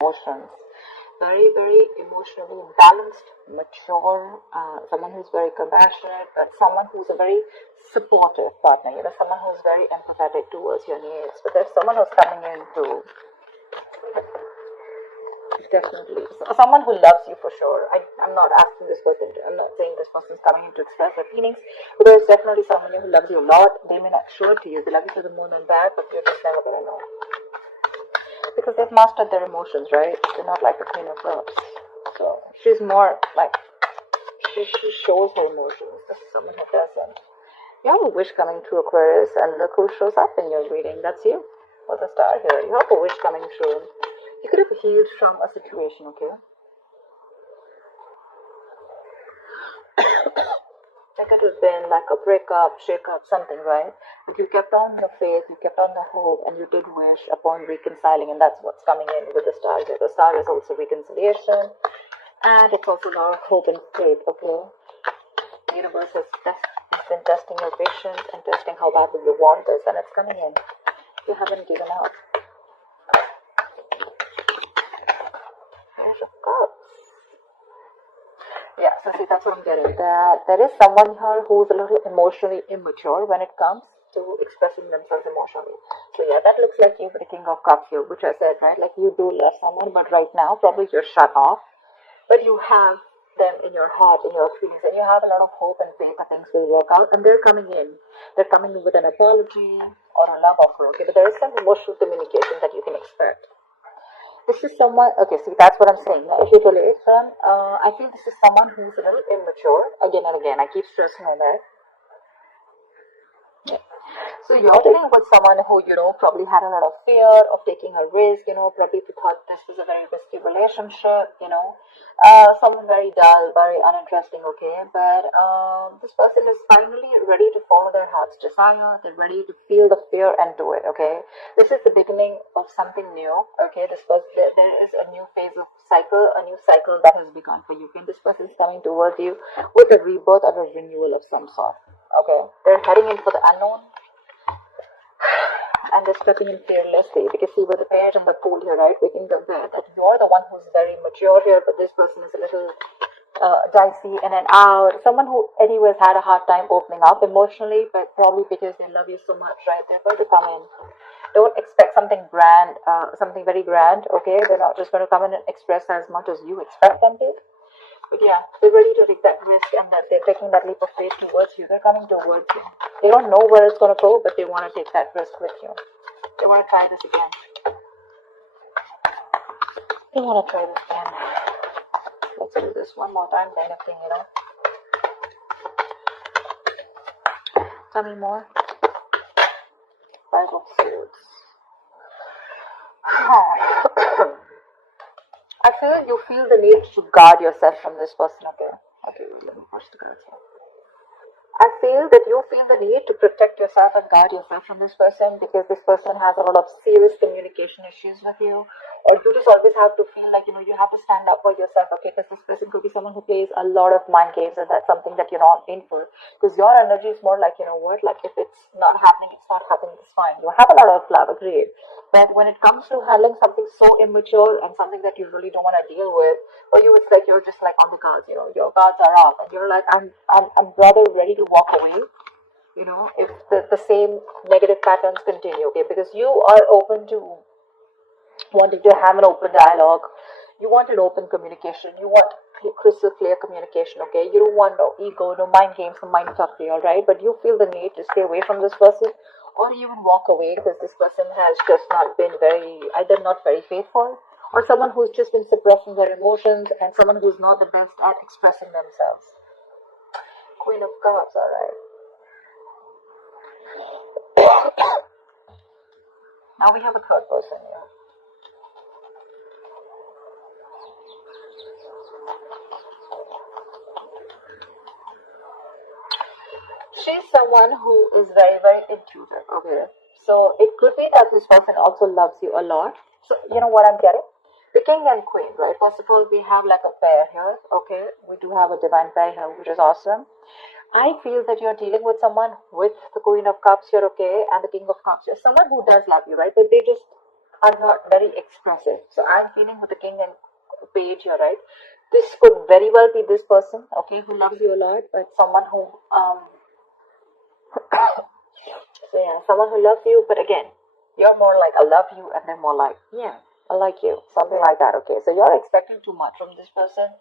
emotions. Very, very emotionally balanced, mature, someone who's very compassionate, but someone who's a very supportive partner, someone who's very empathetic towards your needs. But there's someone who's coming in to definitely, someone who loves you for sure. I'm not asking this person I'm not saying this person's coming in to express their feelings, but there's definitely someone who loves you a lot. They may not show it to you, they love you to the moon and back, but you're just never gonna know. Because they've mastered their emotions, right? They're not like the Queen of Cups. So she's more like, she shows her emotions. This is someone who doesn't. You have a wish coming true, Aquarius, and look who shows up in your reading. That's you, with the star here. You have a wish coming true. You could have healed from a situation, okay? That could have been like a breakup, shake-up, something, right? But you kept on your faith, you kept on the hope, and you did wish upon reconciling, and that's what's coming in with the star here. The star is also reconciliation, and it's also a lot of hope and faith, okay? The universe has been testing your patience and testing how badly you want this, and it's coming in. You haven't given up. Page of Cups. Yeah, so see, that's what I'm getting. That there is someone here who's a little emotionally immature when it comes to expressing themselves emotionally. So yeah, that looks like you with the King of Cups here, which I said, right? Like you do love someone, but right now probably you're shut off. But you have them in your heart, in your feelings, and you have a lot of hope and faith that things will work out. And they're coming in. They're coming in with an apology or a love offer, okay? But there is some emotional communication that you can expect. This is someone, okay, see, that's what I'm saying. If you relate them, I feel this is someone who's a little immature. Again and again, I keep stressing on that. Yeah. So you're dealing with someone who, probably had a lot of fear of taking a risk, probably thought this was a very risky relationship, someone very dull, very uninteresting, okay? But this person is finally ready to follow their heart's desire. They're ready to feel the fear and do it, okay? This is the beginning of something new, okay? This person, there is a new phase of cycle, a new cycle that has begun for you. And this person is coming towards you with a rebirth or a renewal of some sort, okay? They're heading in for the unknown. And they're stepping in fearlessly, because see, with the page and the fool here, right, we can compare that you're the one who's very mature here, but this person is a little dicey in and out. Someone who anyways had a hard time opening up emotionally, but probably because they love you so much, right, they're going to come in. Don't expect something grand, something very grand, okay? They're not just going to come in and express as much as you expect them to. But yeah, they're ready to take that risk, and that they're taking that leap of faith towards you. They're coming towards you. They don't know where it's going to go, but they want to take that risk with you. They want to try this again. They want to try this again. Let's do this one more time, kind of thing, Tell me more. Five of Swords. I feel you feel the need to guard yourself from this person, okay? Okay, let me push the cards here. I feel that you feel the need to protect yourself and guard yourself from this person, because this person has a lot of serious communication issues with you. Or you just always have to feel like, you have to stand up for yourself, okay? Because this person could be someone who plays a lot of mind games, and that's something that you're not in for. Because your energy is more like, like if it's not happening, it's not happening, it's fine. You have a lot of love, agreed. But when it comes to handling something so immature and something that you really don't want to deal with, for you it's like you're just like on the guards, your guards are off, and you're like, I'm rather ready to walk away, if the same negative patterns continue, okay? Because you are open to wanting to have an open dialogue. You want an open communication. You want crystal clear communication, okay? You don't want no ego, no mind games, no mind fuckery, alright? But you feel the need to stay away from this person, or even walk away, because this person has just not been either not very faithful, or someone who's just been suppressing their emotions, and someone who's not the best at expressing themselves. Queen of Cups, alright. Now we have a third person here. She's someone who is very, very intuitive, okay? So it could be that this person also loves you a lot. So you know what I'm getting? The king and queen, right? First of all, we have like a pair here, okay? We do have a divine pair here, which is awesome. I feel that you're dealing with someone with the Queen of Cups here, okay? And the King of Cups here. Someone who does love you, right? But they just are not very expressive. So I'm feeling with the king and page here, right? This could very well be this person, okay, who loves you a lot, but someone who so yeah, someone who loves you, but again, you're more like I love you, and they're more like yeah, I like you, something like that. Okay, so you're expecting too much from this person.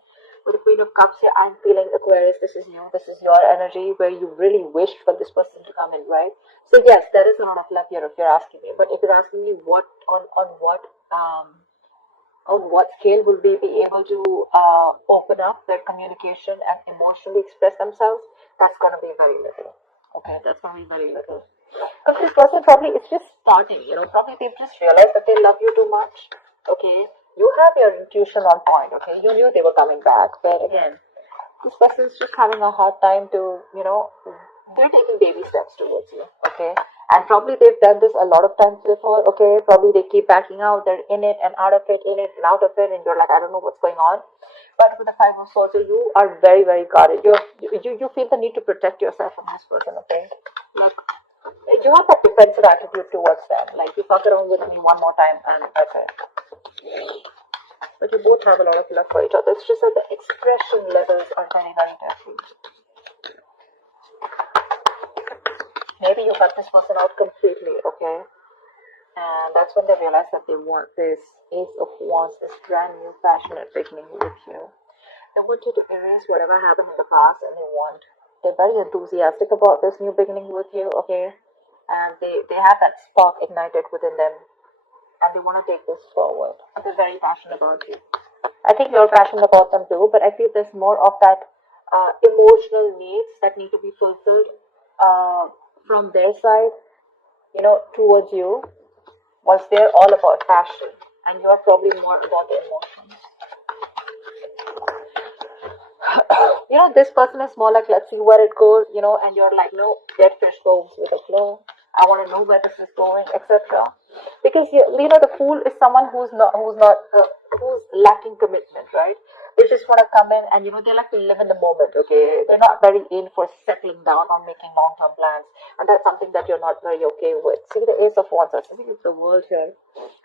With the Queen of Cups here, I'm feeling Aquarius. This is you. This is your energy where you really wished for this person to come in, right? So yes, there is a lot of love here if you're asking me. But if you're asking me what on what scale will they be able to open up their communication and emotionally express themselves, that's going to be very little. Okay, that's going to be very little. Because this person probably is just starting, probably they've just realized that they love you too much. Okay, you have your intuition on point. Okay, you knew they were coming back, but again, this person is just having a hard time to, they're taking baby steps towards you, okay? And probably they've done this a lot of times before, okay? Probably they keep backing out, they're in it and out of it, in it and out of it, and you're like, I don't know what's going on. But with the Five of Swords, you are very, very guarded. You feel the need to protect yourself from this person, okay? Like, you have that defensive attitude towards them. Like, you fuck around with me one more time, and that's it. But you both have a lot of love for each other. It's just that the expression levels are very, very different. Maybe you cut this person out completely, okay? And that's when they realize that they want this Ace of Wands, this brand new passionate beginning with you. They want you to erase whatever happened in the past, and they're very enthusiastic about this new beginning with you, okay? And they have that spark ignited within them, and they want to take this forward. And they're very passionate about you. I think you're passionate about them too, but I feel there's more of that emotional needs that need to be fulfilled from their side, towards you, whilst they're all about passion, and you're probably more about the emotions. This person is more like, let's see where it goes, and you're like, no, get fish goes with the flow. I want to know where this is going, etc. Because the fool is someone who's who's lacking commitment, right? They just want to come in and they like to live in the moment. Okay, they're not very in for settling down or making long-term plans, and that's something that you're not very okay with. See the Ace of Wands. I think it's the world here.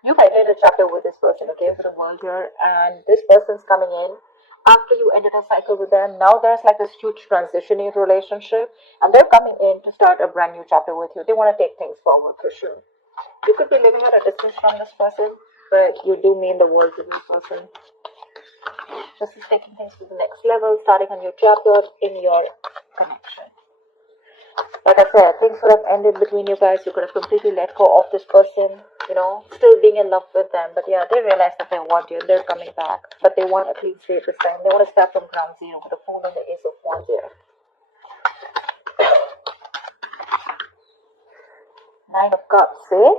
You've ended a chapter with this person, okay, for the world here, and this person's coming in after you ended a cycle with them. Now there's like this huge transition in your relationship, and they're coming in to start a brand new chapter with you. They want to take things forward for sure. You could be living at a distance from this person, but you do mean the world to this person. This is taking things to the next level, starting a new chapter in your connection. Like I said, things would have ended between you guys. You could have completely let go of this person, still being in love with them. But yeah, they realize that they want you and they're coming back. But they want a clean slate this time. They want to start from ground zero with the Fool and the Ace of Wands here. Nine of Cups, eh?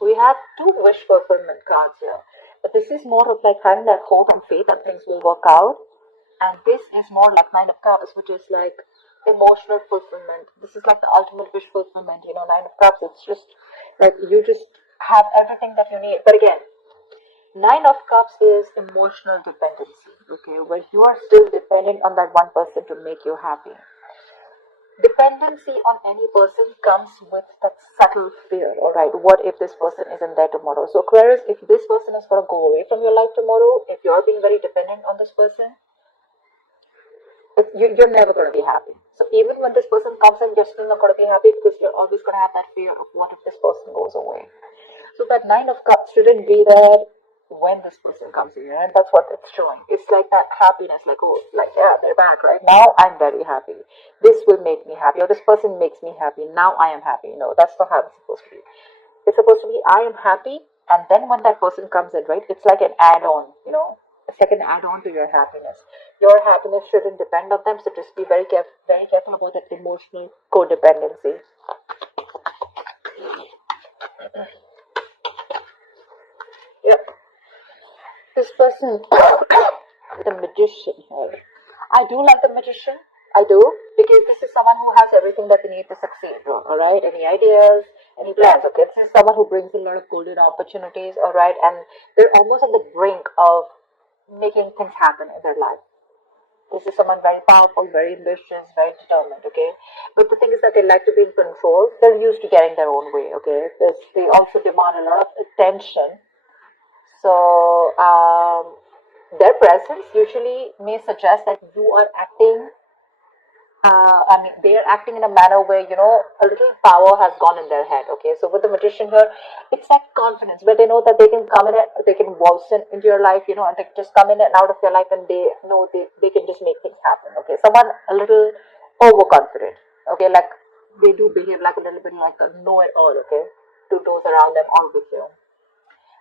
We have two wish fulfillment cards here. But this is more of like having that hope and faith that things will work out. And this is more like Nine of Cups, which is like emotional fulfillment. This is like the ultimate wish fulfillment, Nine of Cups. It's just like you just have everything that you need. But again, Nine of Cups is emotional dependency, okay, where you are still dependent on that one person to make you happy. Dependency on any person comes with that subtle fear, alright? What if this person isn't there tomorrow? So Aquarius, if this person is going to go away from your life tomorrow, if you're being very dependent on this person, you're never going to be happy. So even when this person comes in, you're still not going to be happy because you're always going to have that fear of what if this person goes away. So that Nine of Cups shouldn't be there when this person comes in, and that's what it's showing. It's like that happiness, like, oh, like, yeah, they're back right now. I'm very happy. This will make me happy, or this person makes me happy. Now I am happy. No, that's not how it's supposed to be. It's supposed to be I am happy, and then when that person comes in, right, it's like an add-on, a second add-on to your happiness. Your happiness shouldn't depend on them, so just be very careful about that emotional codependency. Yeah. This person, the Magician here. I do like the Magician. I do, because this is someone who has everything that they need to succeed. Alright, any ideas, any plans? Okay, this is someone who brings a lot of golden opportunities. Alright, and they're almost at the brink of making things happen in their life. This is someone very powerful, very ambitious, very determined, okay? But the thing is that they like to be in control. They're used to getting their own way, okay? They also demand a lot of attention. So, their presence usually may suggest that you are acting, they are acting in a manner where, a little power has gone in their head, okay? So with the magician here, it's that confidence where they know that they can come in and they can waltz into your life, and they just come in and out of your life, and they know they can just make things happen, okay? Someone a little overconfident, okay? Like, they do behave like a little bit like a know-it-all, okay? To those around them or with you.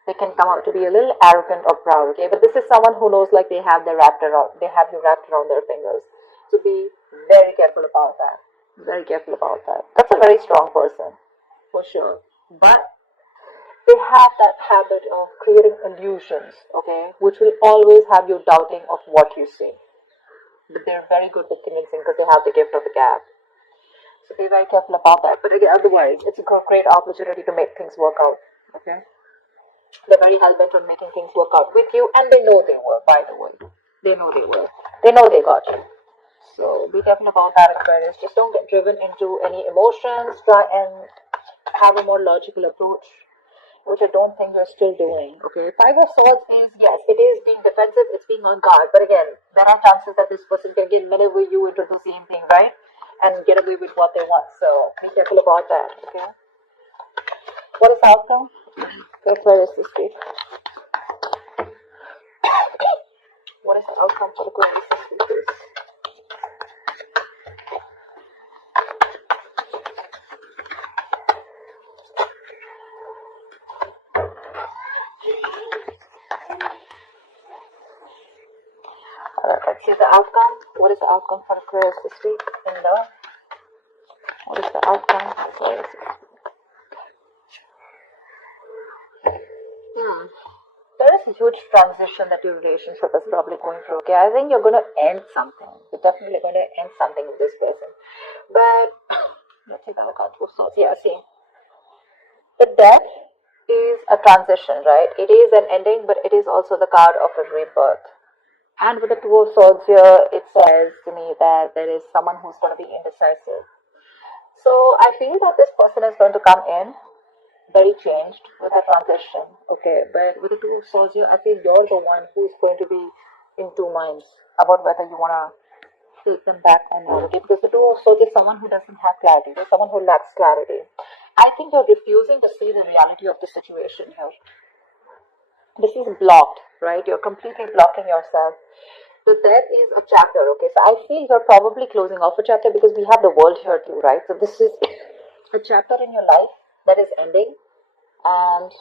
They can come out to be a little arrogant or proud, okay? But this is someone who knows like they have you wrapped around their fingers. So be very careful about that. Very careful about that. That's a very strong person, for sure. But they have that habit of creating illusions, okay? Which will always have you doubting of what you see. But they're very good with convincing because they have the gift of the gab. So be very careful about that. But again, otherwise, it's a great opportunity to make things work out, okay? They're very hell-bent on making things work out with you, and they know they will, by the way. They know they will. They know they got you. So be careful about that, Aquarius. Just don't get driven into any emotions. Try and have a more logical approach, which I don't think you're still doing. Okay, Five of Swords is, yes, it is being defensive, it's being on guard. But again, there are chances that this person can again maneuver you into the same thing, right? And get away with what they want. So be careful about that, okay? What is the outcome? Aquarius this week. What is the outcome for Aquarius this week, please? Alright, let's see the outcome. What is the outcome for Aquarius this week in love? What is the outcome for Aquarius this week? There is a huge transition that your relationship is probably going through. Okay, I think you're going to end something. You're definitely going to end something with this person. But let's see the outcome of Swords. Yeah, see, the Death is a transition, right? It is an ending, but it is also the card of a rebirth. And with the Two of Swords here, it says to me that there is someone who's going to be indecisive. So I feel that this person is going to come in very changed with a transition, okay? But with the Two of Swords here, I feel you're the one who's going to be in two minds about whether you want to take them back or not, okay? Because the Two of Swords is someone who doesn't have clarity. There's someone who lacks clarity. I think you're refusing to see the reality of the situation here. This is blocked, right? You're completely blocking yourself. So Death is a chapter, okay? So I feel you're probably closing off a chapter because we have the world here too, right? So this is a chapter in your life that is ending, and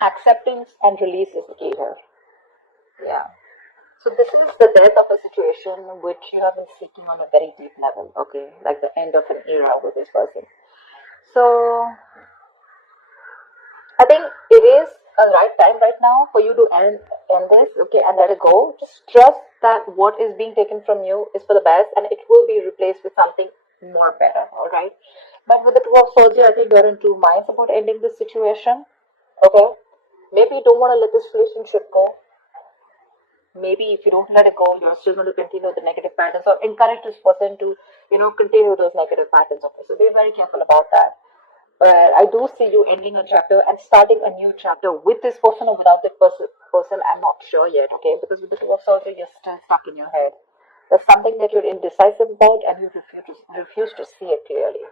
acceptance and release is the key here. Yeah. So this is the death of a situation which you have been seeking on a very deep level, okay? Like the end of an era with this person. So I think it is a right time right now for you to end this, okay, and let it go. Just trust that what is being taken from you is for the best, and it will be replaced with something more better, alright? But with the Two of Swords here, I think you're in two minds about ending this situation, okay? Maybe you don't want to let this relationship go. Maybe if you don't let it go, you're still going to continue the negative patterns or encourage this person to, continue those negative patterns, okay? So be very careful about that. But I do see you ending a chapter and starting a new chapter with this person or without that person. I'm not sure yet, okay? Because with the Two of Swords, you're still stuck in your head. There's something that you're indecisive about and you refuse to see it clearly.